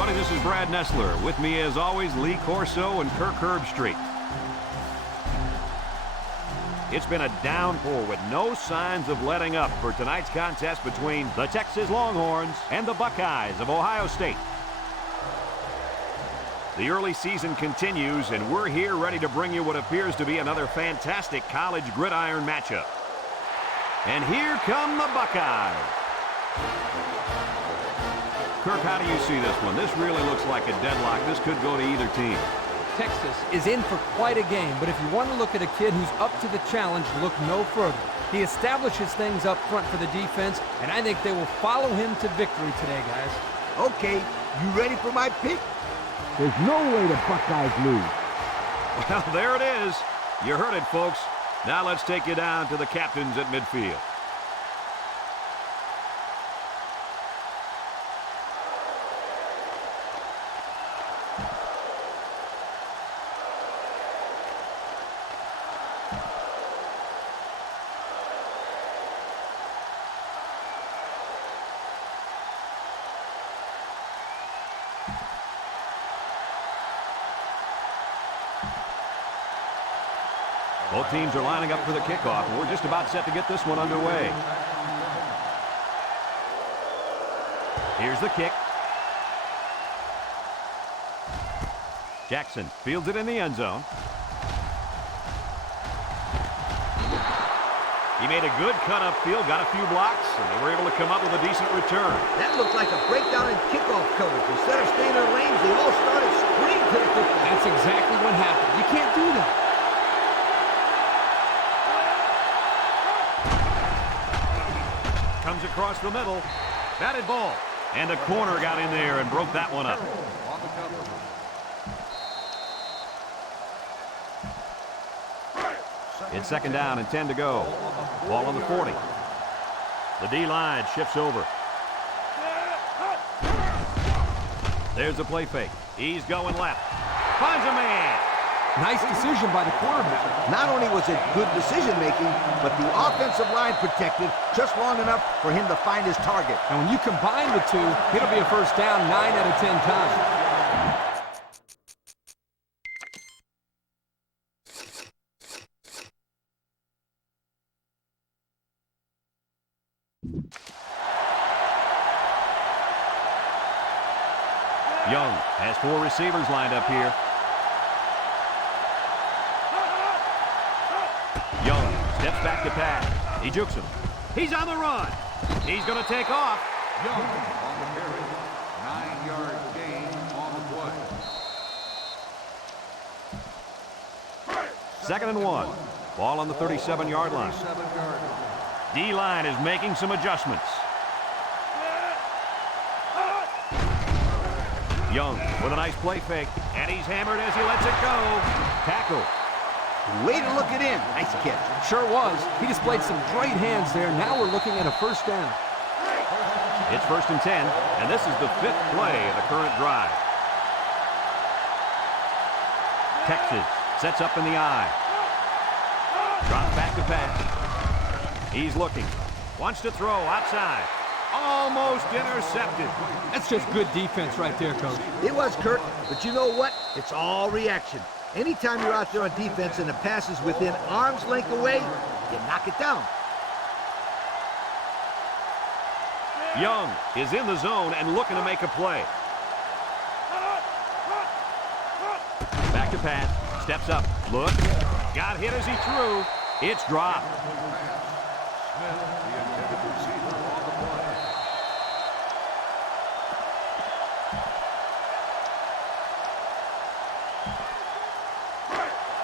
everybody. This is Brad Nessler. With me, as always, Lee Corso and Kirk Herbstreit. It's been a downpour with no signs of letting up for tonight's contest between the Texas Longhorns and the Buckeyes of Ohio State. The early season continues, and we're here ready to bring you what appears to be another fantastic college gridiron matchup. And here come the Buckeyes. Kirk, how do you see this one? This really looks like a deadlock. This could go to either team. Texas is in for quite a game, but if you want to look at a kid who's up to the challenge, look no further. He establishes things up front for the defense, and I think they will follow him to victory today, guys. Okay, you ready for my pick? There's no way the Buckeyes lose. Well, there it is. You heard it, folks. Now let's take you down to the captains at midfield. Both teams are lining up for the kickoff, and we're just about set to get this one underway. Here's the kick. Jackson fields it in the end zone. He made a good cut upfield, got a few blocks, and they were able to come up with a decent return. That looked like a breakdown in kickoff coverage. Instead of staying in their lanes, they all started sprinting to the football. That's exactly what happened. You can't do that. Comes across the middle. Batted ball. And a corner got in there and broke that one up. It's second down and 10 to go. Ball on the 40. The D-line shifts over. There's a play fake. He's going left. Finds a man. Nice decision by the quarterback. Not only was it good decision-making, but the offensive line protected just long enough for him to find his target. And when you combine the two, it'll be a first down 9 out of 10 times. Young has 4 receivers lined up here. Young steps back to pass. He jukes him. He's on the run. He's going to take off. Young on the carry. 9-yard gain on the play. Second and 1. Ball on the 37-yard line. D-line is making some adjustments. Young with a nice play fake, and he's hammered as he lets it go. Tackle. Way to look it in. Nice catch. Sure was. He displayed some great hands there. Now we're looking at a first down. It's first and 10, and this is the 5th play of the current drive. Texas sets up in the eye. Drops back to pass. He's looking. Wants to throw outside. Almost intercepted. That's just good defense right there, Coach. It was, Kurt, but you know what? It's all reaction. Anytime you're out there on defense and the pass is within arm's length away, you knock it down. Young is in the zone and looking to make a play. Back to pass. Steps up. Look. Got hit as he threw. It's dropped.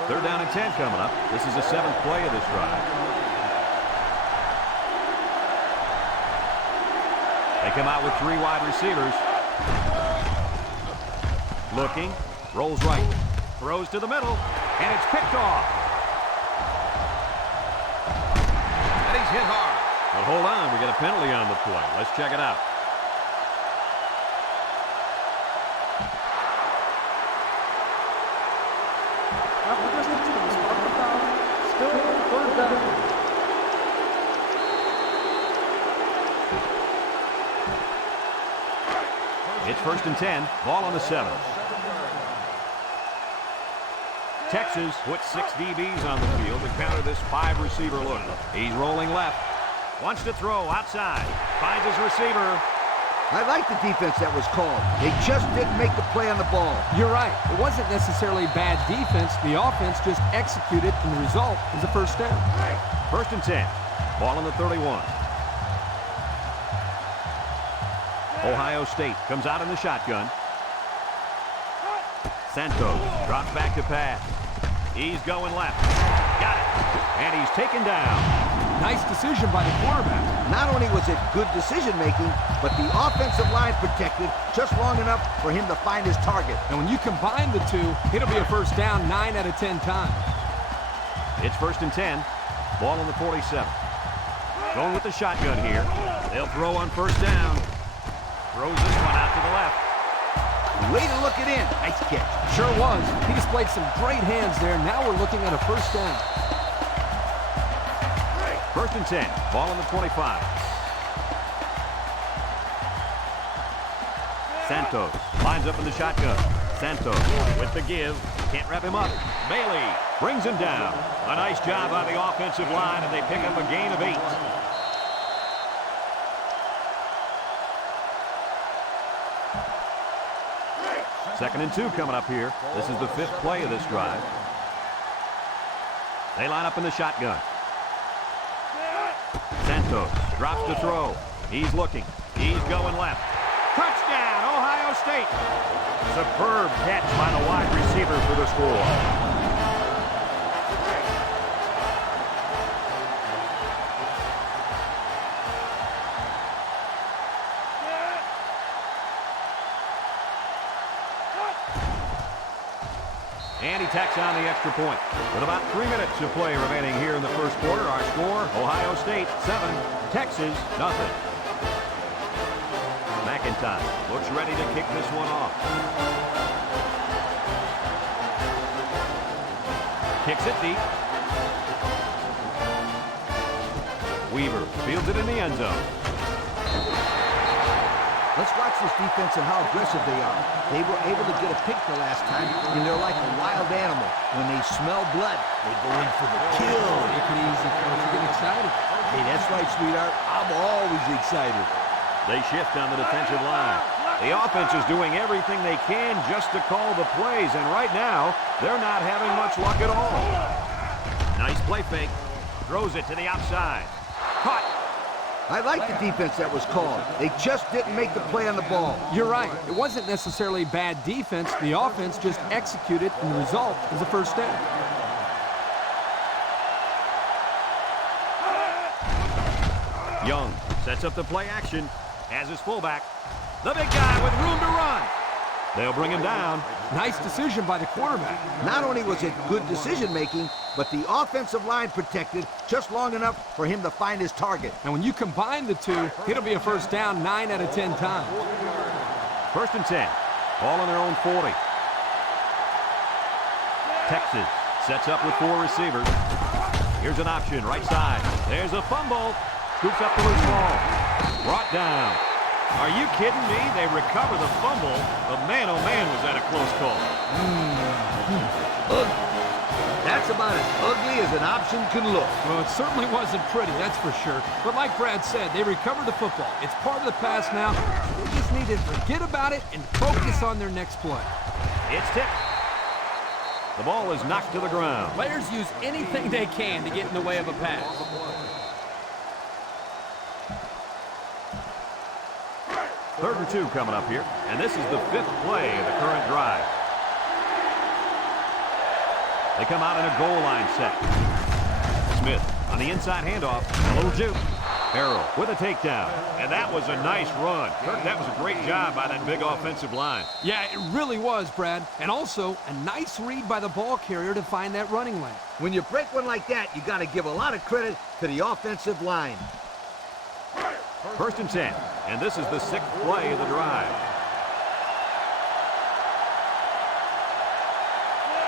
Third down and 10 coming up. This is the 7th play of this drive. They come out with 3 wide receivers. Looking, rolls right, throws to the middle, and it's picked off. And he's hit hard. But hold on, we got a penalty on the play. Let's check it out. It's 1st and 10. Ball on the 7. Texas puts 6 DBs on the field to counter this 5-receiver look. He's rolling left. Wants to throw outside. Finds his receiver. I like the defense that was called. They just didn't make the play on the ball. You're right. It wasn't necessarily bad defense. The offense just executed, and the result is a first down. 1st and 10. Ball on the 31. Ohio State comes out in the shotgun. Santos drops back to pass. He's going left. Got it. And he's taken down. Nice decision by the quarterback. Not only was it good decision-making, but the offensive line protected just long enough for him to find his target. And when you combine the two, it'll be a first down 9 out of 10 times. It's 1st and 10. Ball on the 47. Going with the shotgun here. They'll throw on 1st down. Throws this one out to the left. Way to look it in. Nice catch. Sure was. He displayed some great hands there. Now we're looking at a first down. 1st and 10. Ball on the 25. Santos lines up in the shotgun. Santos with the give. Can't wrap him up. Bailey brings him down. A nice job on the offensive line, and they pick up a gain of 8. Second and 2 coming up here. This is the 5th play of this drive. They line up in the shotgun. Santos drops to throw. He's looking. He's going left. Touchdown, Ohio State. Superb catch by the wide receiver for the score. And he tacks on the extra point. With about 3 minutes of play remaining here in the first quarter, our score, Ohio State 7, Texas nothing. McIntyre looks ready to kick this one off. Kicks it deep. Weaver fields it in the end zone. Let's watch this defense and how aggressive they are. They were able to get a pick the last time, and they're like a wild animal. When they smell blood, they go in for the kill. Take it easy, coach. You get excited. Hey, that's right, sweetheart. I'm always excited. They shift on the defensive line. The offense is doing everything they can just to call the plays, and right now, they're not having much luck at all. Nice play fake. Throws it to the outside. Caught. I like the defense that was called. They just didn't make the play on the ball. You're right. It wasn't necessarily bad defense. The offense just executed, and the result is a first down. Young sets up the play action. Has his fullback. The big guy with room to run. They'll bring him down. Nice decision by the quarterback. Not only was it good decision-making, but the offensive line protected just long enough for him to find his target. And when you combine the two, it'll be a first down 9 out of 10 times. 1st and 10. Ball on their own 40. Texas sets up with 4 receivers. Here's an option, right side. There's a fumble. Scoops up the loose ball. Brought down. Are you kidding me? They recover the fumble. But man, oh man, was that a close call. That's about as ugly as an option can look. Well, it certainly wasn't pretty, that's for sure. But like Brad said, they recovered the football. It's part of the pass now. They just need to forget about it and focus on their next play. It's tipped. The ball is knocked to the ground. Players use anything they can to get in the way of a pass. Third and 2 coming up here. And this is the 5th play of the current drive. They come out in a goal line set. Smith on the inside handoff. A little juke. Harrell with a takedown. And that was a nice run. Kirk, that was a great job by that big offensive line. Yeah, it really was, Brad. And also, a nice read by the ball carrier to find that running lane. When you break one like that, you got to give a lot of credit to the offensive line. 1st and 10. And this is the 6th play of the drive.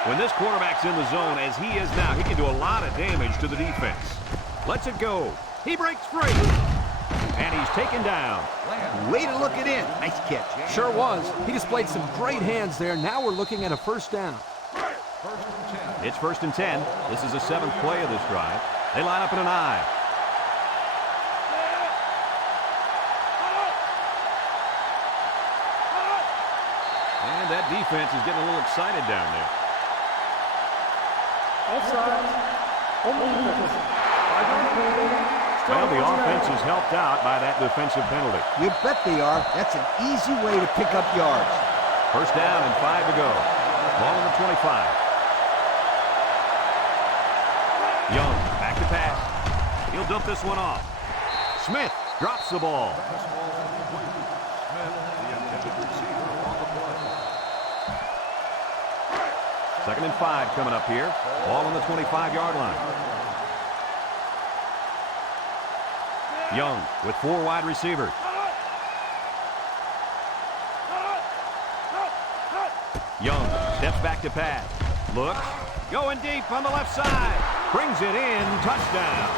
When this quarterback's in the zone, as he is now, he can do a lot of damage to the defense. Lets it go. He breaks free. And he's taken down. Way to look it in. Nice catch. Sure was. He displayed some great hands there. Now we're looking at a first down. It's 1st and 10. This is the 7th play of this drive. They line up in an I. And that defense is getting a little excited down there. Well, the offense is helped out by that defensive penalty. You bet they are. That's an easy way to pick up yards. First down and 5 to go. Ball on the 25. Young, back to pass. He'll dump this one off. Smith drops the ball. Second and 5 coming up here. Ball on the 25-yard line. Young with 4 wide receivers. Young steps back to pass. Looks. Going deep on the left side. Brings it in. Touchdown.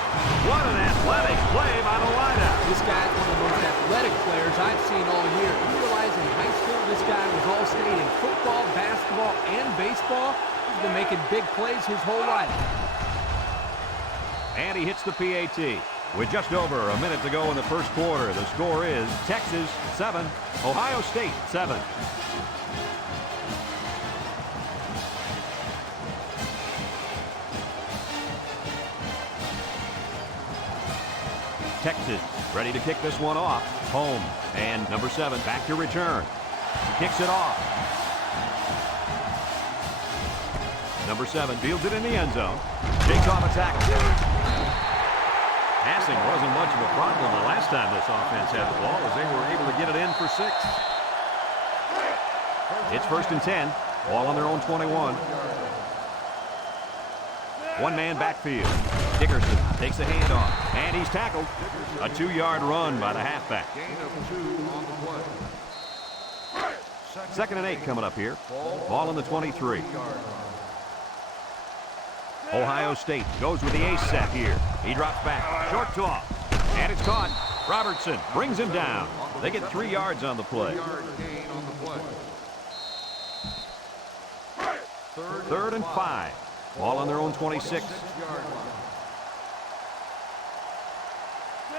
What an athletic play by the wideout. This guy's one of the most athletic players I've seen all year. You realize in high school this guy was all-state in football, basketball, and baseball. He's been making big plays his whole life. And he hits the PAT. With just over a minute to go in the first quarter, the score is Texas 7, Ohio State 7. Texas ready to kick this one off. Home. And number 7 back to return. Kicks it off. Number 7 fields it in the end zone. Shakes off a tackle. Passing wasn't much of a problem the last time this offense had the ball, as they were able to get it in for 6. It's 1st and 10. Ball on their own 21. One-man backfield. Dickerson takes the handoff, and he's tackled. A 2-yard run by the halfback. Second and 8 coming up here. Ball on the 23. Ohio State goes with the ace set here. He drops back. Short toss. And it's caught. Robertson brings him down. They get 3 yards on the play. Third and 5. Ball on their own 26.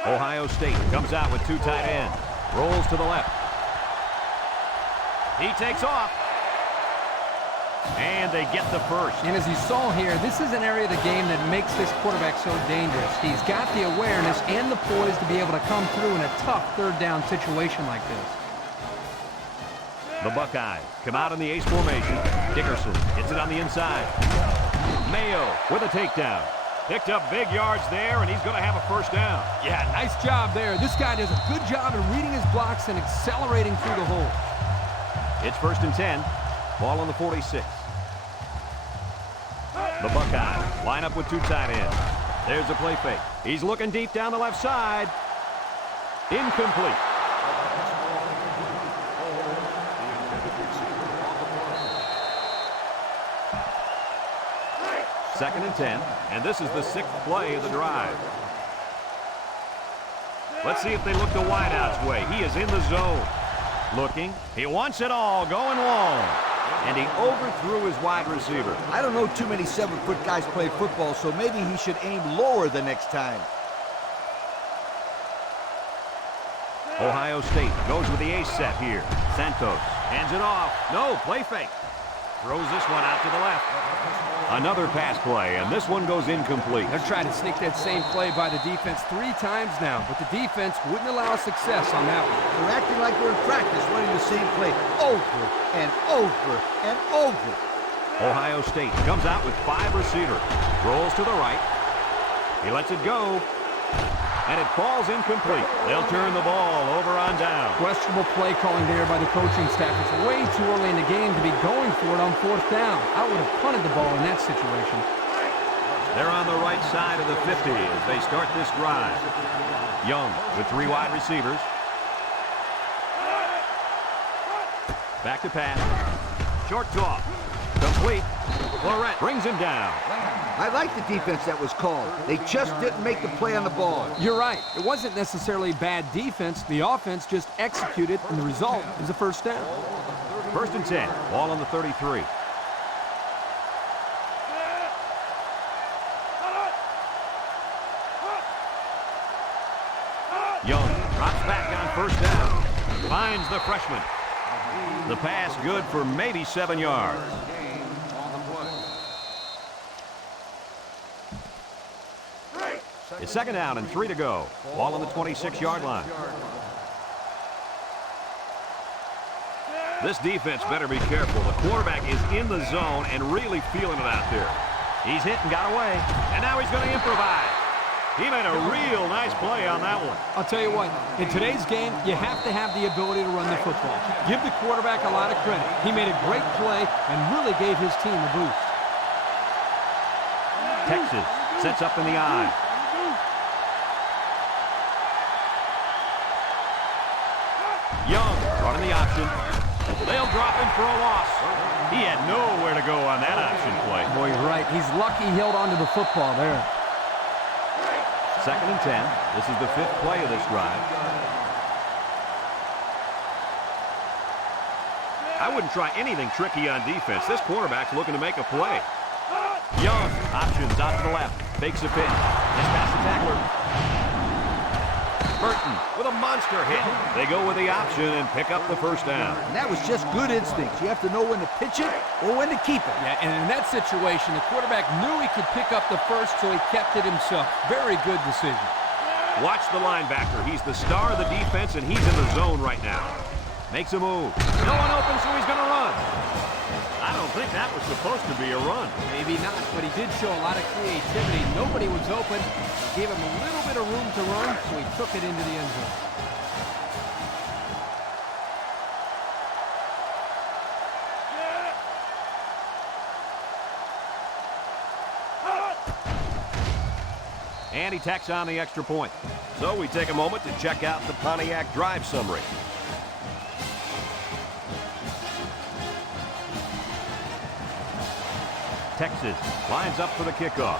Ohio State comes out with 2 tight ends. Rolls to the left. He takes off. And they get the first. And as you saw here, this is an area of the game that makes this quarterback so dangerous. He's got the awareness and the poise to be able to come through in a tough third down situation like this. The Buckeyes come out in the ace formation. Dickerson gets it on the inside. Mayo with a takedown. Picked up big yards there, and he's going to have a first down. Yeah, nice job there. This guy does a good job of reading his blocks and accelerating through the hole. It's 1st and 10. Ball on the 46. The Buckeyes line up with 2 tight ends. There's a play fake. He's looking deep down the left side. Incomplete. Second and 10, and this is the 6th play of the drive. Let's see if they look the wideout's way. He is in the zone. Looking. He wants it all, going long. And he overthrew his wide receiver. I don't know too many 7-foot guys play football, so maybe he should aim lower the next time. Ohio State goes with the ace set here. Santos hands it off. No, play fake. Throws this one out to the left. Another pass play, and this one goes incomplete. They're trying to sneak that same play by the defense 3 times now, but the defense wouldn't allow success on that one. They're acting like they're in practice, running the same play over and over and over. Ohio State comes out with 5 receivers. Rolls to the right. He lets it go. And it falls incomplete. They'll turn the ball over on down. Questionable play calling there by the coaching staff. It's way too early in the game to be going for it on 4th down. I would have punted the ball in that situation. They're on the right side of the 50 as they start this drive. Young with 3 wide receivers. Back to pass. Short toss. Complete. Lorette brings him down. I like the defense that was called. They just didn't make the play on the ball. You're right. It wasn't necessarily bad defense. The offense just executed, and the result is a first down. 1st and 10. Ball on the 33. Young drops back on 1st down. Finds the freshman. The pass good for maybe 7 yards. It's 2nd down and 3 to go. Ball on the 26-yard line. This defense better be careful. The quarterback is in the zone and really feeling it out there. He's hit and got away, and now he's going to improvise. He made a real nice play on that one. I'll tell you what, in today's game, you have to have the ability to run the football. Give the quarterback a lot of credit. He made a great play and really gave his team a boost. Texas sets up in the I. Young running the option. They'll drop him for a loss. He had nowhere to go on that option play. Boy, you're right. He's lucky he held onto the football there. 2nd and 10. This is the 5th play of this drive. I wouldn't try anything tricky on defense. This quarterback's looking to make a play. Young options out to the left. Fakes a pitch. Just past the tackler. Burton with a monster hit. They go with the option and pick up the 1st down. And that was just good instincts. You have to know when to pitch it or when to keep it. Yeah, and in that situation, the quarterback knew he could pick up the first, so he kept it himself. Very good decision. Watch the linebacker. He's the star of the defense, and he's in the zone right now. Makes a move. No one open, so he's going to run. I don't think that was supposed to be a run. Maybe not, but he did show a lot of creativity. Nobody was open. Gave him a little bit of room to run, so he took it into the end zone. And he tacks on the extra point. So we take a moment to check out the Pontiac drive summary. Texas lines up for the kickoff.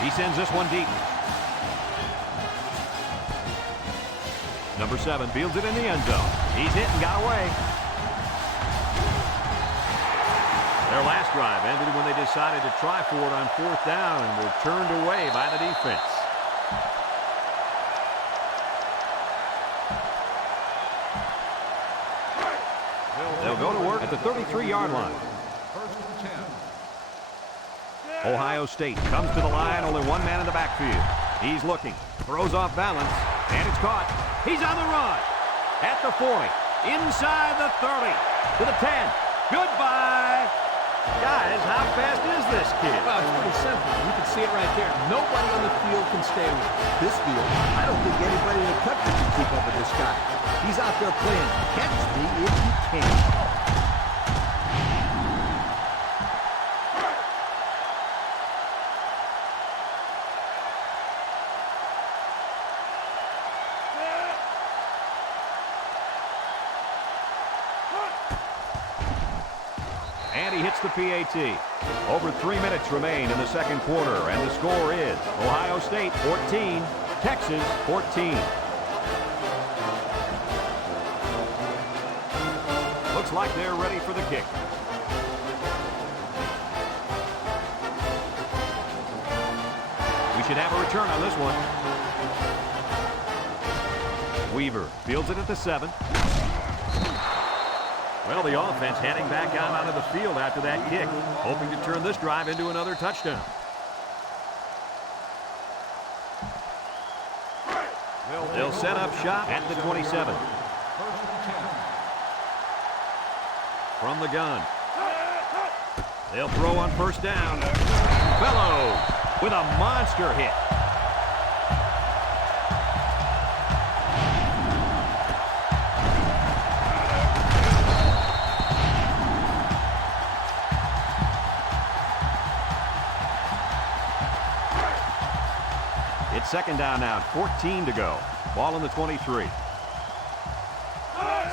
He sends this one deep. Number 7 fields it in the end zone. He's hit and got away. Their last drive ended when they decided to try for it on 4th down and were turned away by the defense. They'll go to work at the 33-yard line. Ohio State comes to the line, only one man in the backfield. He's looking, throws off balance, and it's caught. He's on the run. At the 40, inside the 30, to the 10. Goodbye. Guys, how fast is this kid? Well, it's pretty simple. You can see it right there. Nobody on the field can stay with him. This field, I don't think anybody in the country can keep up with this guy. He's out there playing catch me if you can. And he hits the PAT. Over 3 minutes remain in the second quarter, and the score is Ohio State 14, Texas 14. Looks like they're ready for the kick. We should have a return on this one. Weaver fields it at the 7. Well, the offense heading back out onto the field after that kick, hoping to turn this drive into another touchdown. They'll set up shop at the 27. From the gun. They'll throw on 1st down. Fellows with a monster hit. It's 2nd down now, 14 to go. Ball on the 23.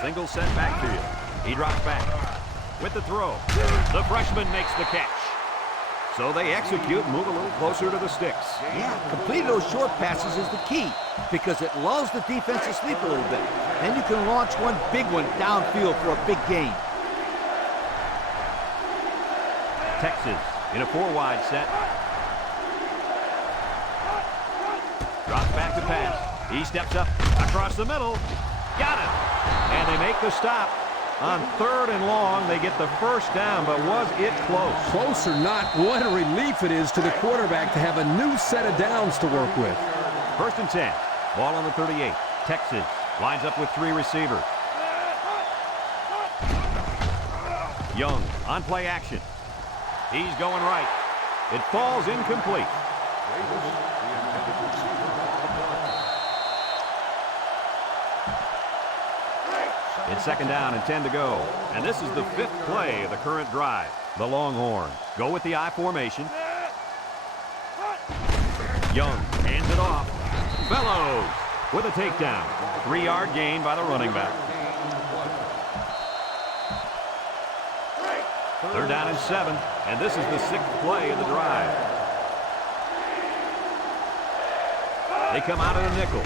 Single set backfield. He drops back. with the throw. The freshman makes the catch. So they execute, move a little closer to the sticks. Yeah, completing those short passes is the key because it lulls the defense to sleep a little bit. Then you can launch one big one downfield for a big gain. Texas in a 4-wide set. Drops back to pass. He steps up across the middle. Got it. And they make the stop. On 3rd and long, they get the first down, but was it close? Close or not, what a relief it is to the quarterback to have a new set of downs to work with. 1st and 10. Ball on the 38. Texas lines up with 3 receivers. Young on play action. He's going right. It falls incomplete. It's 2nd down and 10 to go. And this is the 5th play of the current drive. The Longhorns go with the I formation. Young hands it off. Fellows with a takedown. 3-yard gain by the running back. 3rd down and 7. And this is the 6th play of the drive. They come out of the nickel.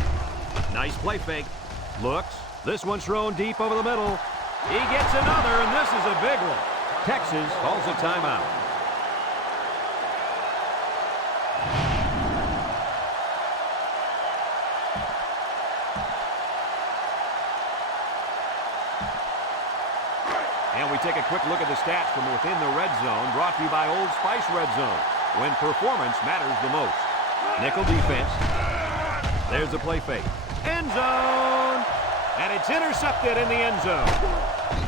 Nice play fake. Looks. This one's thrown deep over the middle. He gets another, and this is a big one. Texas calls a timeout. And we take a quick look at the stats from within the red zone, brought to you by Old Spice Red Zone, when performance matters the most. Nickel defense. There's the play fake. End zone. And it's intercepted in the end zone.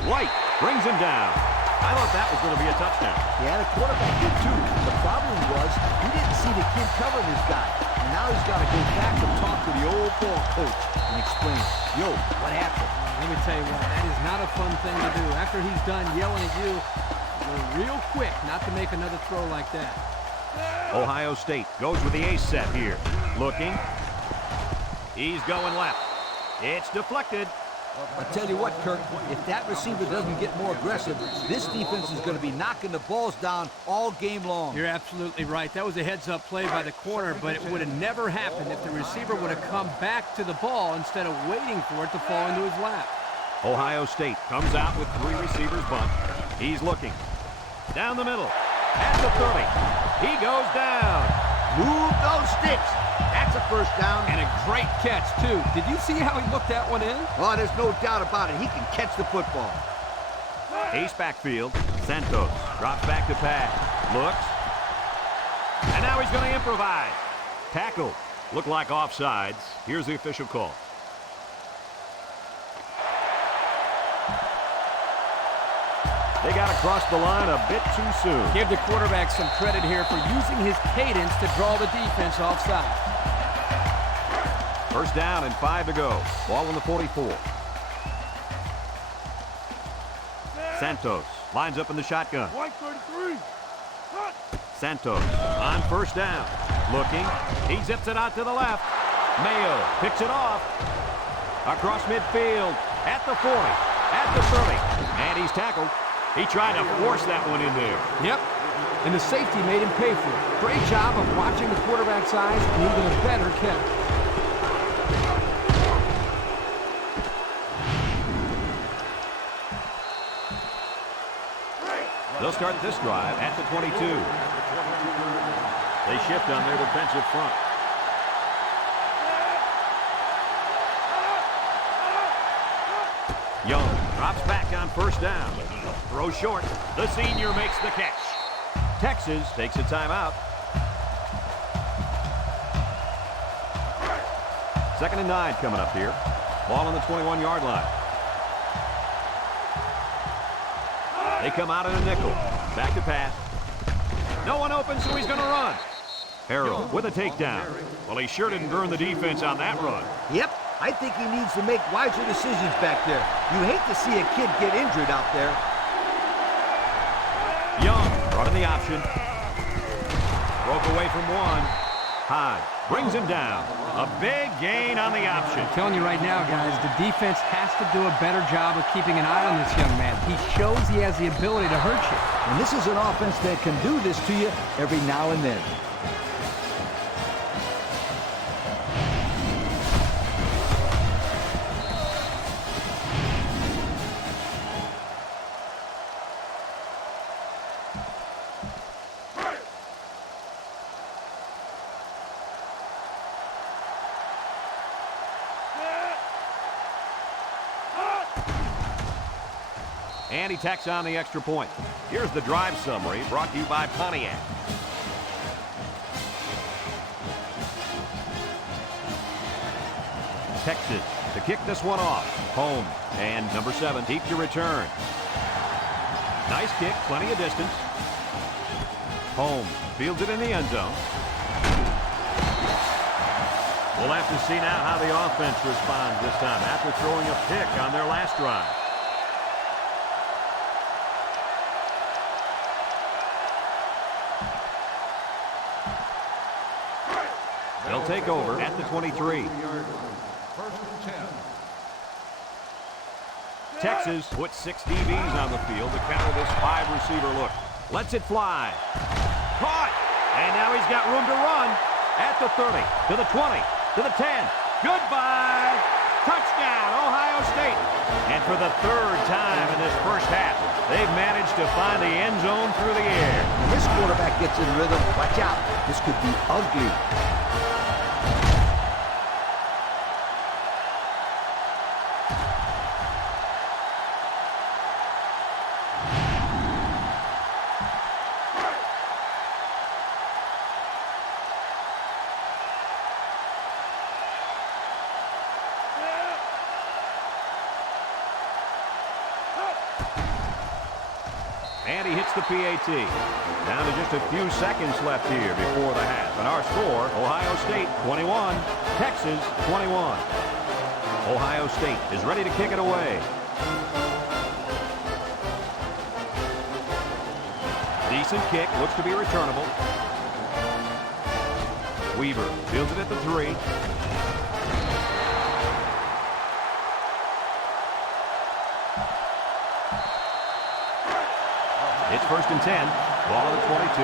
White brings him down. I thought that was going to be a touchdown. Yeah, the quarterback did too. The problem was he didn't see the kid covering his guy. And now he's got to go back and talk to the old ball coach and explain, yo, what happened? Let me tell you what, that is not a fun thing to do. After he's done yelling at you, you're real quick not to make another throw like that. Ohio State goes with the ace set here. Looking. He's going left. It's deflected. I tell you what, Kirk, if that receiver doesn't get more aggressive, this defense is going to be knocking the balls down all game long. You're absolutely right. That was a heads-up play by the corner, but it would have never happened if the receiver would have come back to the ball instead of waiting for it to fall into his lap. Ohio State comes out with 3 receivers bunt. He's looking. Down the middle. At the 30. He goes down. Move those sticks. That's a first down. And a great catch, too. Did you see how he looked that one in? Oh, there's no doubt about it. He can catch the football. Ace backfield. Santos drops back to pass. Looks. And now he's going to improvise. Tackle. Look like offsides. Here's the official call. They got across the line a bit too soon. Give the quarterback some credit here for using his cadence to draw the defense offside. 1st down and 5 to go. Ball on the 44. Santos lines up in the shotgun. Santos on 1st down. Looking. He zips it out to the left. Mayo picks it off. Across midfield. At the 40. At the 30. And he's tackled. He tried to force that one in there. Yep. And the safety made him pay for it. Great job of watching the quarterback's eyes and even a better catch. They'll start this drive at the 22. They shift on their defensive front. Young drops back on 1st down. Throw short. The senior makes the catch. Texas takes a timeout. 2nd and 9 coming up here. Ball on the 21-yard line. They come out in a nickel. Back to pass. No one open, so he's going to run. Harrell with a takedown. Well, he sure didn't burn the defense on that run. Yep, I think he needs to make wiser decisions back there. You hate to see a kid get injured out there. Young running the option. Broke away from one. Hyde Brings him down. A big gain on the option. I'm telling you right now, guys, the defense has to do a better job of keeping an eye on this young man. He shows he has the ability to hurt you. And this is an offense that can do this to you every now and then. And he tacks on the extra point. Here's the drive summary brought to you by Pontiac. Texas to kick this one off. Home. And number 7 deep to return. Nice kick, plenty of distance. Home fields it in the end zone. We'll have to see now how the offense responds this time after throwing a pick on their last drive. They'll take over at the 23. Texas puts 6 DBs on the field to counter this 5-receiver look. Lets it fly. Caught! And now he's got room to run at the 30, to the 20, to the 10. Goodbye! Touchdown, Ohio State! And for the 3rd time in this first half, they've managed to find the end zone through the air. When this quarterback gets in rhythm, watch out. This could be ugly. And he hits the PAT. Down to just a few seconds left here before the half. And our score, Ohio State 21, Texas 21. Ohio State is ready to kick it away. Decent kick, looks to be returnable. Weaver fields it at the 3. It's 1st and 10. Ball at the 22.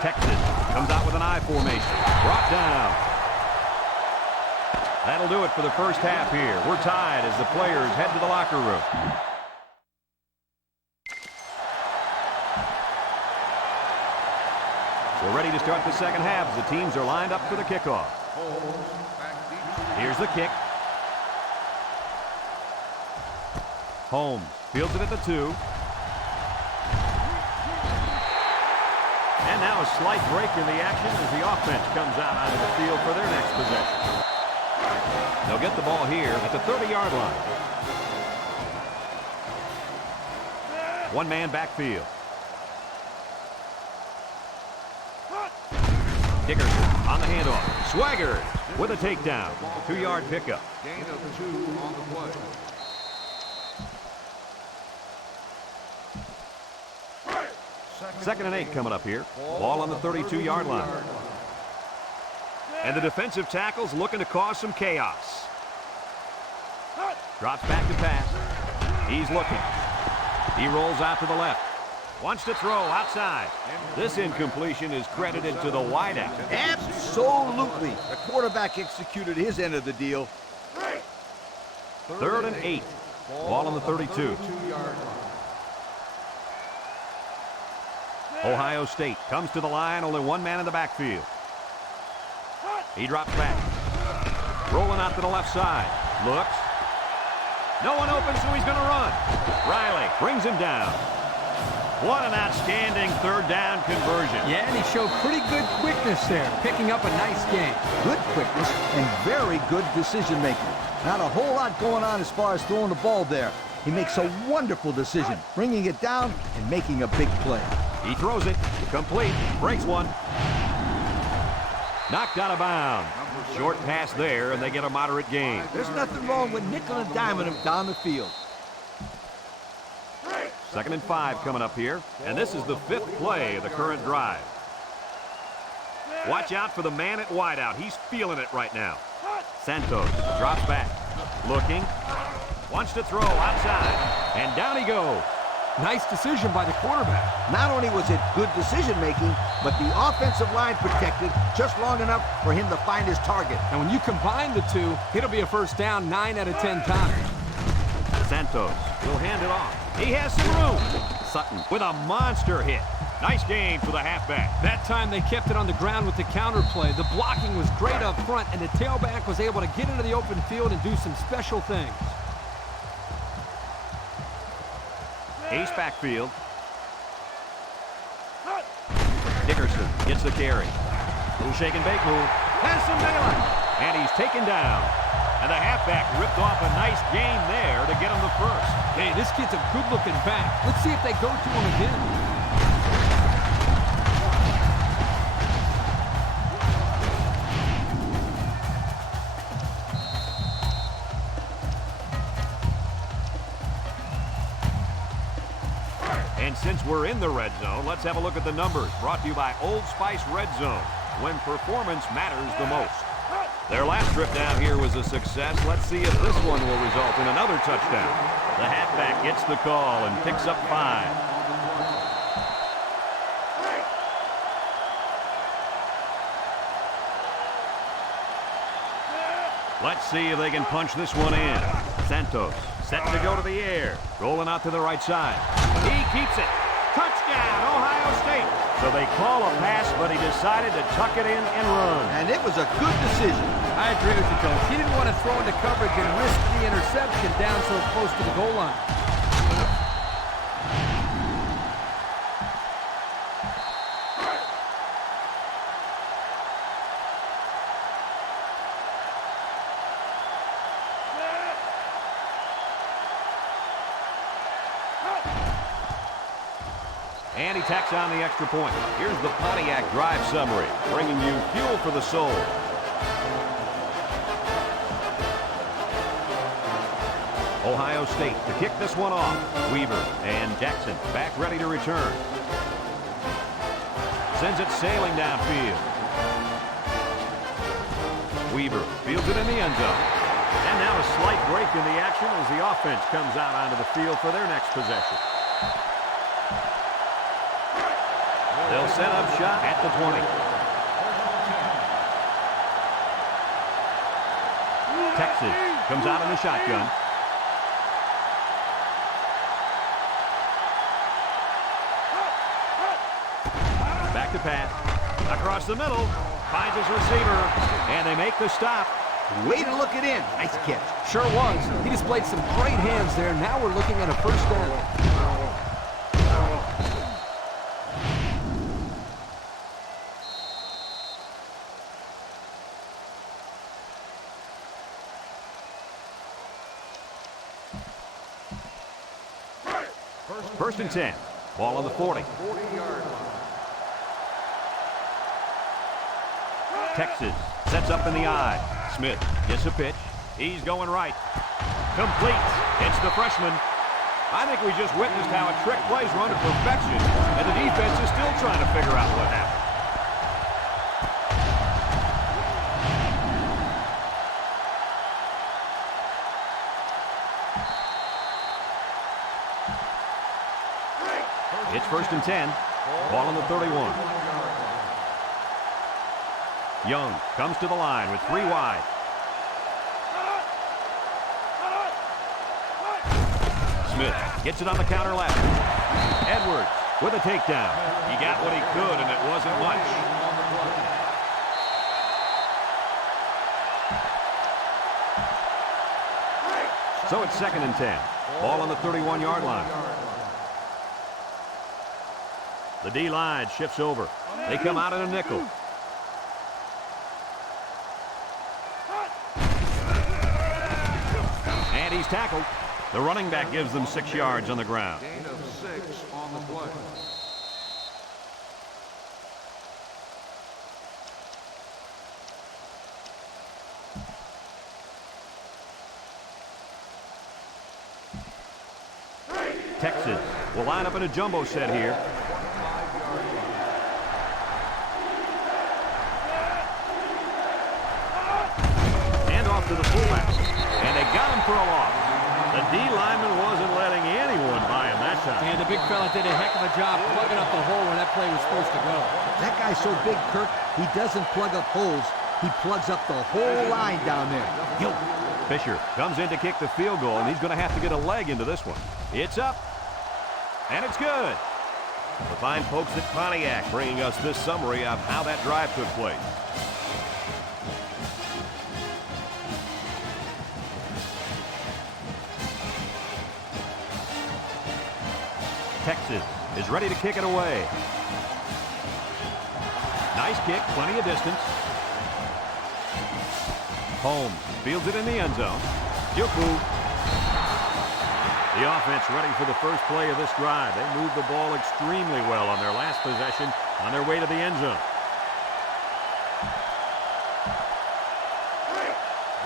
Texas comes out with an I formation. Brought down. That'll do it for the first half here. We're tied as the players head to the locker room. We're ready to start the second half as the teams are lined up for the kickoff. Here's the kick. Holmes fields it at the 2. And now a slight break in the action as the offense comes out onto the field for their next possession. They'll get the ball here at the 30-yard line. One-man backfield. Dickerson on the handoff. Swagger with a takedown. 2-yard pickup. Gain of 2 on the play. Second and 8 coming up here. Ball on the 32-yard line. And the defensive tackle's looking to cause some chaos. Drops back to pass. He's looking. He rolls out to the left. Wants to throw outside. This incompletion is credited to the wideout. Absolutely. The quarterback executed his end of the deal. 3rd and 8. Ball on the 32. Ohio State comes to the line, only one man in the backfield. He drops back. Rolling out to the left side. Looks. No one open, so he's going to run. Riley brings him down. What an outstanding 3rd down conversion. Yeah, and he showed pretty good quickness there, picking up a nice game. Good quickness and very good decision-making. Not a whole lot going on as far as throwing the ball there. He makes a wonderful decision, bringing it down and making a big play. He throws it. Complete. Breaks one. Knocked out of bounds. Short pass there, and they get a moderate gain. There's nothing wrong with nickel and diming him down the field. 2nd and 5 coming up here. And this is the 5th play of the current drive. Watch out for the man at wideout. He's feeling it right now. Santos drops back. Looking. Wants to throw outside. And down he goes. Nice decision by the quarterback. Not only was it good decision-making, but the offensive line protected just long enough for him to find his target. And when you combine the two, it'll be a first down 9 out of 10 times. Santos will hand it off. He has some room. Sutton with a monster hit. Nice gain for the halfback. That time they kept it on the ground with the counter play. The blocking was great up front, and the tailback was able to get into the open field and do some special things. Ace backfield. Dickerson gets the carry. Little shake and bake move. Has some daylight. And he's taken down. And the halfback ripped off a nice gain there to get him the first. Hey, this kid's a good-looking back. Let's see if they go to him again. And since we're in the red zone, let's have a look at the numbers. Brought to you by Old Spice Red Zone, when performance matters the most. Their last trip down here was a success. Let's see if this one will result in another touchdown. The halfback gets the call and picks up 5. Let's see if they can punch this one in. Santos set to go to the air. Rolling out to the right side. He keeps it. Touchdown, Ohio State. So they call a pass, but he decided to tuck it in and run. And it was a good decision. I agree with you, Coach. He didn't want to throw into coverage and risk the interception down so close to the goal line. And he tacks on the extra point. Here's the Pontiac drive summary, bringing you fuel for the soul. Ohio State to kick this one off. Weaver and Jackson back ready to return. Sends it sailing downfield. Weaver fields it in the end zone. And now a slight break in the action as the offense comes out onto the field for their next possession. They'll set up shot at the 20. Texas comes out in the shotgun. Back to pass. Across the middle. Finds his receiver. And they make the stop. Way to look it in. Nice catch. Sure was. He displayed some great hands there. Now we're looking at a first down. First and 10. Ball on the 40. Texas sets up in the eye. Smith gets a pitch. He's going right. Complete. It's the freshman. I think we just witnessed how a trick play's run to perfection, and the defense is still trying to figure out what happened. It's first and 10. Ball on the 31. Young comes to the line with 3 wide. Smith gets it on the counter left. Edwards with a takedown. He got what he could, and it wasn't much. So it's second and 10. Ball on the 31-yard line. The D-line shifts over. They come out in a nickel. And he's tackled. The running back gives them 6 yards on the ground. Gain of 6 on the play. Texas will line up in a jumbo set here. Hand off to the fullback. And they got him for a loss. The D lineman wasn't letting anyone by him that time. And the big fella did a heck of a job plugging up the hole where that play was supposed to go. That guy's so big, Kirk, he doesn't plug up holes. He plugs up the whole line down there. Yo. Fisher comes in to kick the field goal, and he's going to have to get a leg into this one. It's up, and it's good. The fine folks at Pontiac bringing us this summary of how that drive took place. Texas is ready to kick it away. Nice kick, plenty of distance. Holmes fields it in the end zone. Juku. The offense ready for the first play of this drive. They moved the ball extremely well on their last possession on their way to the end zone.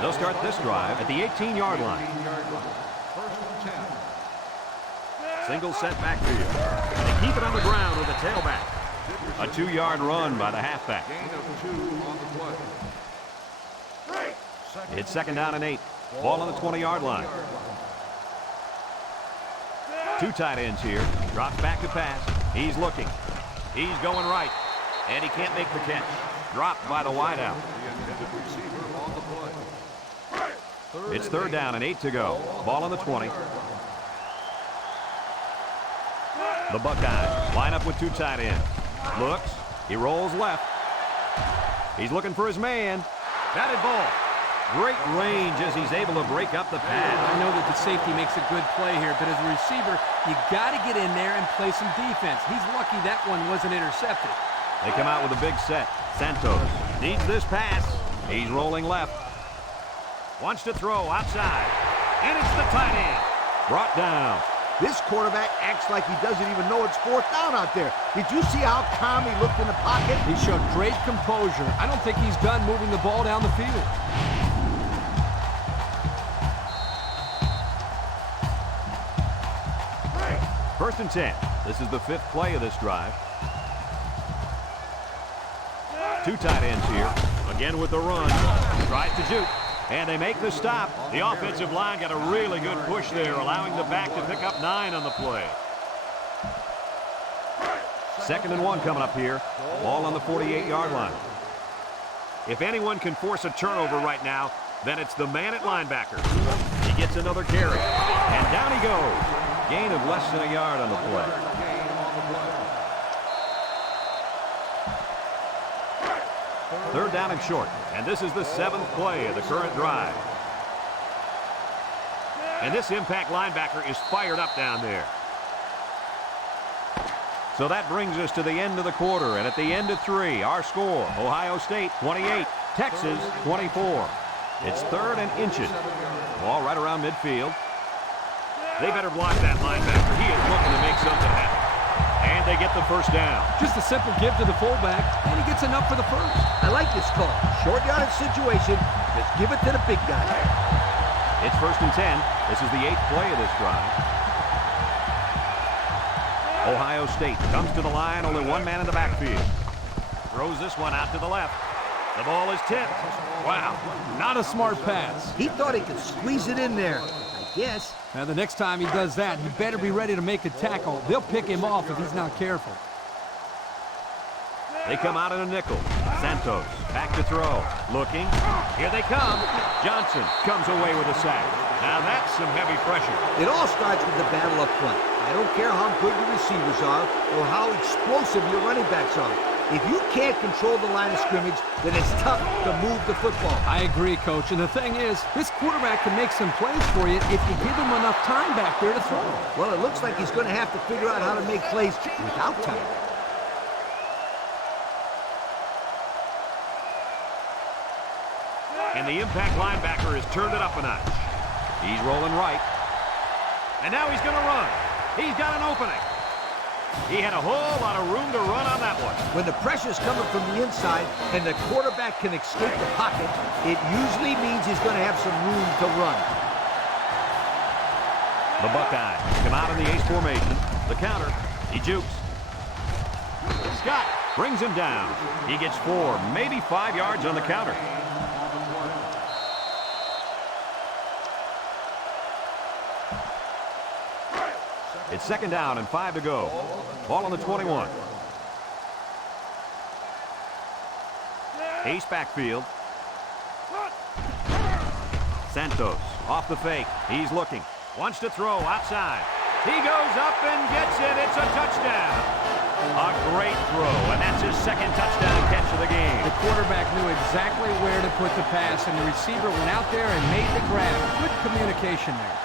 They'll start this drive at the 18-yard line. First and 10. Single set backfield. They keep it on the ground with the tailback. A 2-yard run by the halfback. Gain of 2 on the play. It's second down and 8. Ball on the 20-yard line. 2 tight ends here. Drops back to pass. He's looking. He's going right. And he can't make the catch. Dropped by the wideout. The intended receiver on the play. It's third down and 8 to go. Ball on the 20. The Buckeyes line up with 2 tight ends. Looks. He rolls left. He's looking for his man. Batted ball. Great range as he's able to break up the pass. I know that the safety makes a good play here, but as a receiver, you got to get in there and play some defense. He's lucky that one wasn't intercepted. They come out with a big set. Santos needs this pass. He's rolling left. Wants to throw outside. And it's the tight end. Brought down. This quarterback acts like he doesn't even know it's fourth down out there. Did you see how calm he looked in the pocket? He showed great composure. I don't think he's done moving the ball down the field. First and 10. This is the 5th play of this drive. 2 tight ends here. Again with the run. Tries to juke. And they make the stop. The offensive line got a really good push there, allowing the back to pick up 9 on the play. Second and 1 coming up here. Ball on the 48-yard line. If anyone can force a turnover right now, then it's the man at linebacker. He gets another carry. And down he goes. Gain of less than a yard on the play. Third down and short. And this is the 7th play of the current drive. And this impact linebacker is fired up down there. So that brings us to the end of the quarter. And at the end of 3, our score, Ohio State 28, Texas 24. It's third and inches. Ball right around midfield. They better block that linebacker. He is looking to make something happen. And they get the first down. Just a simple give to the fullback, and he gets enough for the first. I like this call. Short yardage situation. Just give it to the big guy. It's first and 10. This is the 8th play of this drive. Ohio State comes to the line. Only one man in the backfield. Throws this one out to the left. The ball is tipped. Wow. Not a smart pass. He thought he could squeeze it in there. Yes. Now, the next time he does that, he better be ready to make a tackle. They'll pick him off if he's not careful. They come out in a nickel. Santos back to throw. Looking. Here they come. Johnson comes away with a sack. Now that's some heavy pressure. It all starts with the battle up front. I don't care how good your receivers are or how explosive your running backs are. If you can't control the line of scrimmage, then it's tough to move the football. I agree, Coach. And the thing is, this quarterback can make some plays for you if you give him enough time back there to throw. Well, it looks like he's going to have to figure out how to make plays without time. And the impact linebacker has turned it up a notch. He's rolling right. And now he's going to run. He's got an opening. He had a whole lot of room to run on that one. When the pressure's coming from the inside and the quarterback can escape the pocket, it usually means he's going to have some room to run. The Buckeyes come out in the ace formation. The counter. He jukes. Scott brings him down. He gets 4, maybe 5 yards on the counter. It's 2nd down and 5 to go. Ball on the 21. Ace backfield. Santos off the fake. He's looking. Wants to throw outside. He goes up and gets it. It's a touchdown. A great throw, and that's his 2nd touchdown catch of the game. The quarterback knew exactly where to put the pass, and the receiver went out there and made the grab. Good communication there.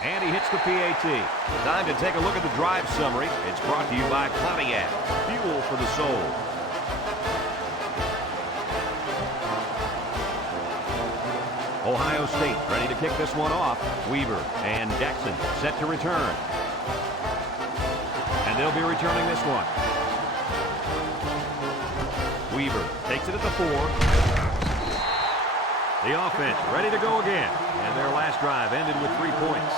And he hits the PAT. Time to take a look at the drive summary. It's brought to you by Pontiac. Fuel for the soul. Ohio State ready to kick this one off. Weaver and Jackson set to return. And they'll be returning this one. Weaver takes it at the 4. The offense ready to go again. And their last drive ended with 3 points.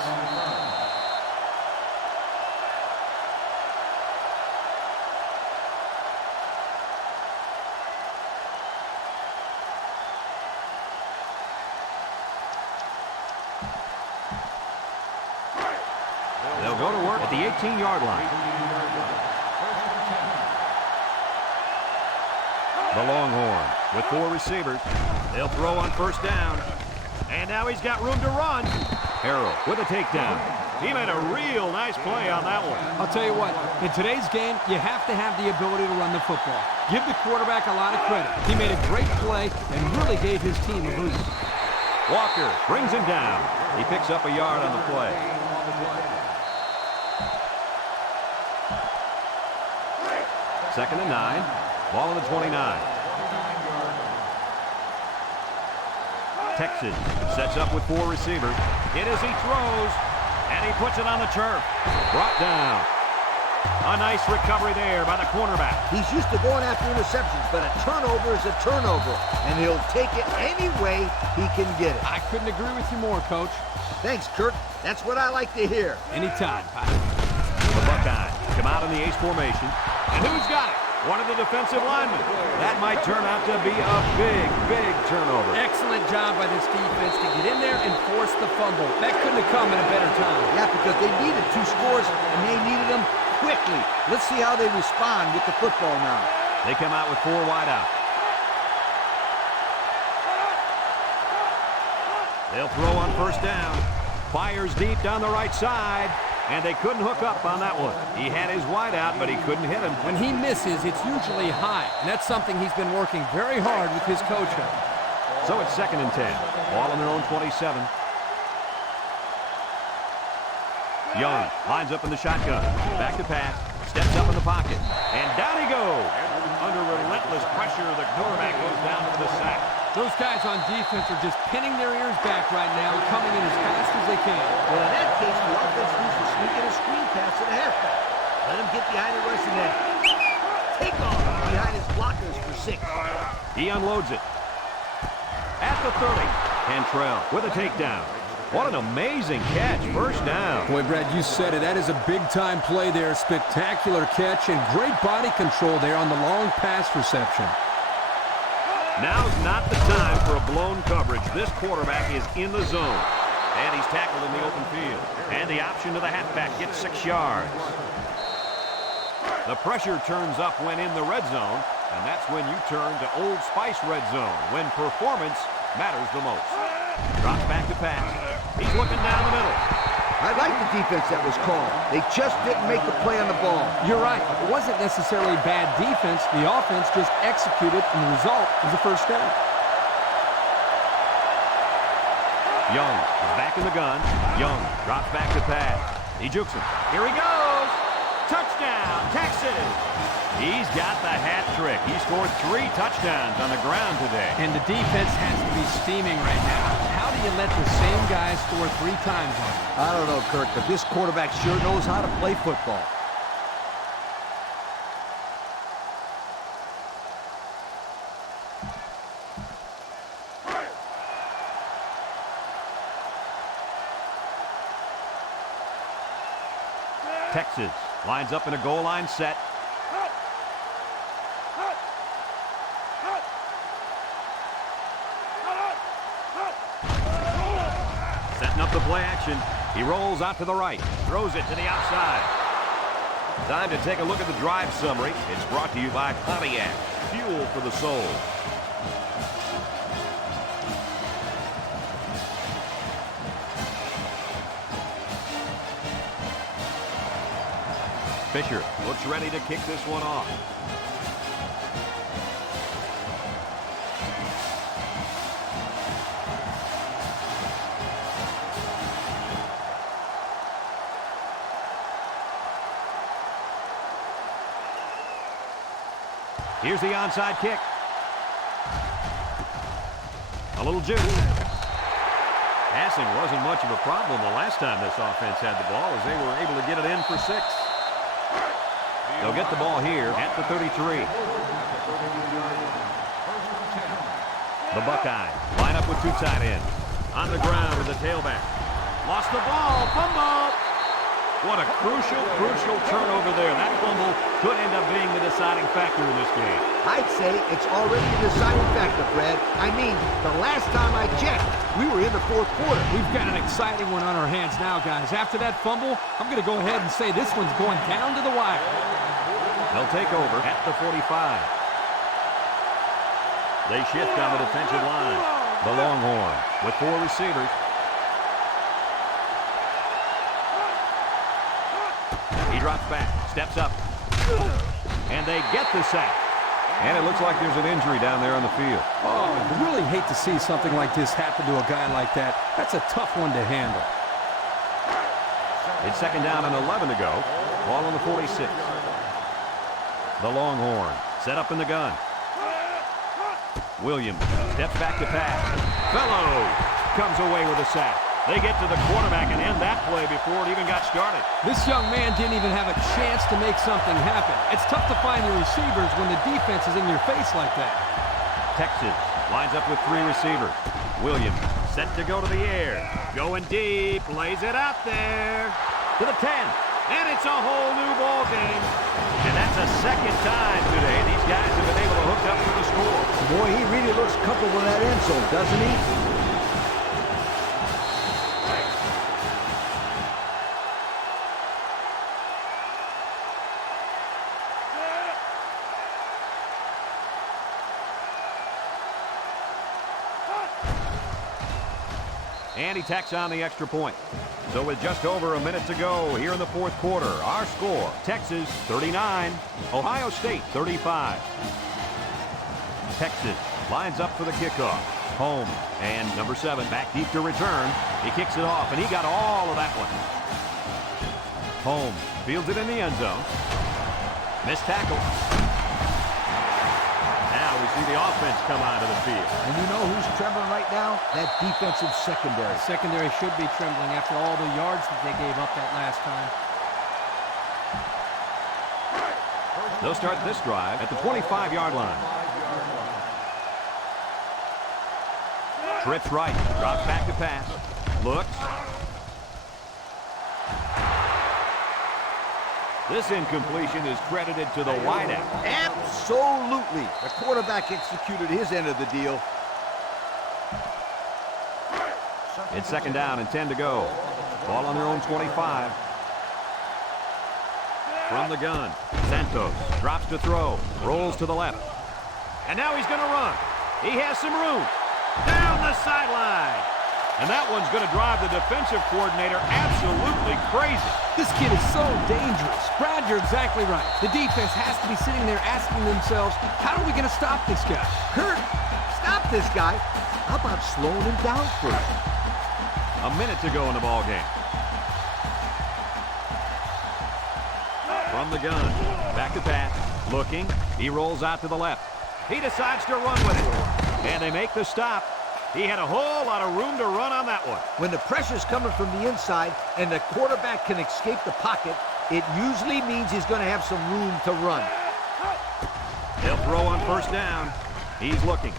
They'll go to work at the 18-yard line. The Longhorn with 4 receivers. They'll throw on 1st down. And now he's got room to run. Harrell with a takedown. He made a real nice play on that one. I'll tell you what, in today's game, you have to have the ability to run the football. Give the quarterback a lot of credit. He made a great play and really gave his team a boost. Walker brings him down. He picks up a yard on the play. Second and 9. Ball on the 29. Texas sets up with 4 receivers. It is he throws, and he puts it on the turf. Brought down. A nice recovery there by the cornerback. He's used to going after interceptions, but a turnover is a turnover, and he'll take it any way he can get it. I couldn't agree with you more, Coach. Thanks, Kirk. That's what I like to hear. Anytime. The Buckeyes come out in the ace formation. And who's got it? One of the defensive linemen. That might turn out to be a big, big turnover. Excellent job by this defense to get in there and force the fumble. That couldn't have come at a better time. Yeah, because they needed 2 scores, and they needed them quickly. Let's see how they respond with the football now. They come out with 4 wide out. They'll throw on 1st down. Fires deep down the right side. And they couldn't hook up on that one. He had his wide out, but he couldn't hit him. When he misses, it's usually high. And that's something he's been working very hard with his coach on. So it's 2nd and 10. Ball on their own 27. Young lines up in the shotgun. Back to pass. Steps up in the pocket. And down he goes. Under relentless pressure, the quarterback goes down to the sack. Those guys on defense are just pinning their ears back right now and coming in as fast as they can. Well, in that case, the offense needs to sneak in a screen pass to the halfback. Let him get behind the rush and then take off behind his blockers for 6. He unloads it. At the 30. Cantrell with a takedown. What an amazing catch. 1st down. Boy, Brad, you said it. That is a big-time play there. Spectacular catch and great body control there on the long pass reception. Now's not the time for a blown coverage. This quarterback is in the zone. And he's tackled in the open field. And the option to the halfback gets 6 yards. The pressure turns up when in the red zone. And that's when you turn to Old Spice red zone, when performance matters the most. Drops back to pass. He's looking down the middle. I like the defense that was called. They just didn't make the play on the ball. You're right. It wasn't necessarily bad defense. The offense just executed, and the result was a 1st down. Young is back in the gun. Young drops back to pass. He jukes him. Here he goes. Touchdown, Texas. He's got the hat trick. He scored 3 touchdowns on the ground today. And the defense has to be steaming right now. How How do you let the same guy score 3 times on you? I don't know, Kurt, but this quarterback sure knows how to play football. Texas lines up in a goal line set. Setting up the play action. He rolls out to the right. Throws it to the outside. Time to take a look at the drive summary. It's brought to you by Pontiac. Fuel for the soul. Fisher looks ready to kick this one off. Here's the onside kick. A little juice. Passing wasn't much of a problem the last time this offense had the ball, as they were able to get it in for 6. They'll get the ball here at the 33. The Buckeyes line up with 2 tight ends. On the ground with the tailback. Lost the ball. Fumble. What a crucial turnover there. That fumble could end up being the deciding factor in this game. I'd say it's already a deciding factor, Brad. I mean, the last time I checked, we were in the 4th quarter. We've got an exciting one on our hands now, guys. After that fumble, I'm going to go ahead and say this one's going down to the wire. They'll take over at the 45. They shift on the defensive line. The Longhorn with 4 receivers. He drops back, steps up, and they get the sack. And it looks like there's an injury down there on the field. Oh, I really hate to see something like this happen to a guy like that. That's a tough one to handle. It's 2nd down and 11 to go. Ball on the 46. The Longhorn set up in the gun. Williams steps back to pass. Fellows comes away with a sack. They get to the quarterback and end that play before it even got started. This young man didn't even have a chance to make something happen. It's tough to find your receivers when the defense is in your face like that. Texas lines up with 3 receivers. Williams set to go to the air. Going deep, lays it out there to the 10. And it's a whole new ball game. And that's a 2nd time today these guys have been able to hook up for the score. Boy, he really looks comfortable in that end zone, doesn't he? And he tacks on the extra point. So with just over a minute to go here in the 4th quarter, our score, Texas 39, Ohio State 35. Texas lines up for the kickoff. Home and number 7 back deep to return. He kicks it off, and he got all of that one. Home fields it in the end zone. Missed tackle. Now we see the offense come out of the field. And you know who's trembling right now? That defensive secondary. The secondary should be trembling after all the yards that they gave up that last time. They'll start this drive at the 25-yard line. Trips right, drops back to pass, looks. This incompletion is credited to the wideout. Absolutely. The quarterback executed his end of the deal. It's 2nd down and 10 to go. Ball on their own 25. From the gun, Santos drops to throw, rolls to the left. And now he's going to run. He has some room. Down the sideline. And that one's going to drive the defensive coordinator absolutely crazy. This kid is so dangerous. Brad, you're exactly right. The defense has to be sitting there asking themselves, how are we going to stop this guy? Kurt, stop this guy. How about slowing him down first? A minute to go in the ball game. From the gun, back to pass, looking. He rolls out to the left. He decides to run with it. And they make the stop He had a whole lot of room to run on that one. When the pressure's coming from the inside and the quarterback can escape the pocket, it usually means he's going to have some room to run. He'll throw on first down. He's looking.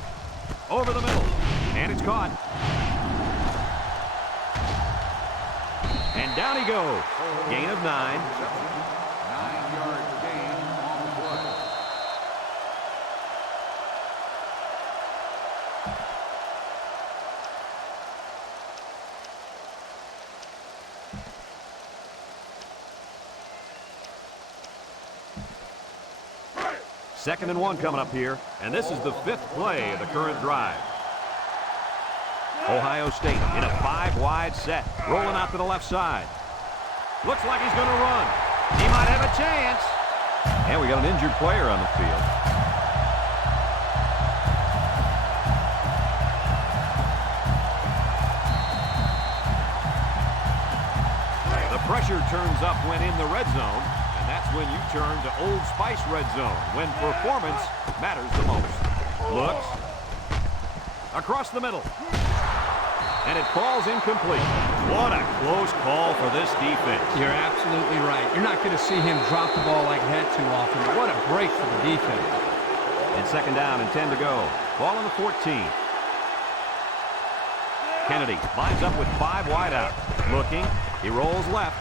Over the middle. And it's caught. And down he goes. Gain of 9. 9-yard gain on the play. Second and 1 coming up here. And this is the 5th play of the current drive. Ohio State in a 5-wide set. Rolling out to the left side. Looks like he's going to run. He might have a chance. And we got an injured player on the field. The pressure turns up when in the red zone. And that's when you turn to Old Spice red zone, when performance matters the most. Looks. Across the middle. And it falls incomplete. What a close call for this defense. You're absolutely right. You're not going to see him drop the ball like that too often. What a break for the defense. And second down and 10 to go. Ball on the 14. Kennedy lines up with 5 wide out. Looking. He rolls left.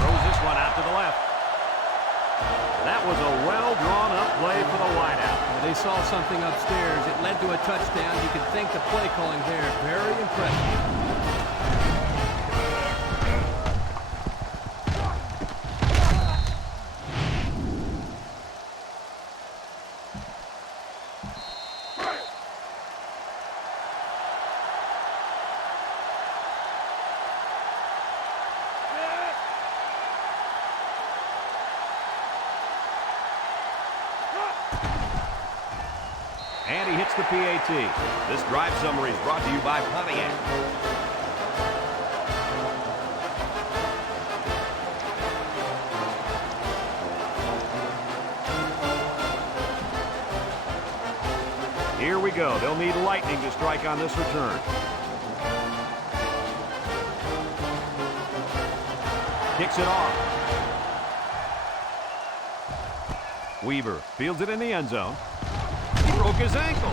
Throws this one out to the left. That was a well-drawn-up play for the wideout. They saw something upstairs. It led to a touchdown. You can thank the play calling there. Very impressive. And he hits the PAT. This drive summary is brought to you by Pontiac. Here we go. They'll need lightning to strike on this return. Kicks it off. Weaver fields it in the end zone. He broke his ankle.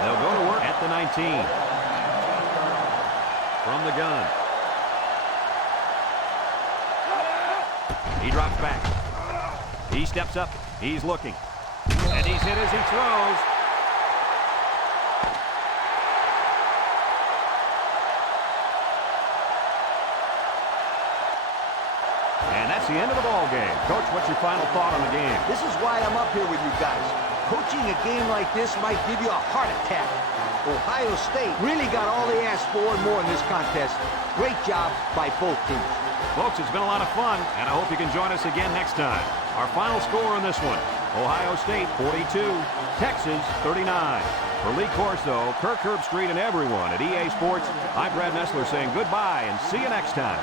They'll go to work at the 19. From the gun. He drops back. He steps up. He's looking. And he's hit as he throws. And that's the end of the ball game. Coach, what's your final thought on the game? This is why I'm up here with you guys. Coaching a game like this might give you a heart attack. Ohio State really got all they asked for and more in this contest. Great job by both teams. Folks, it's been a lot of fun, and I hope you can join us again next time. Our final score on this one, Ohio State 42, Texas 39. For Lee Corso, Kirk Herbstreit, and everyone at EA Sports, I'm Brad Nessler saying goodbye and see you next time.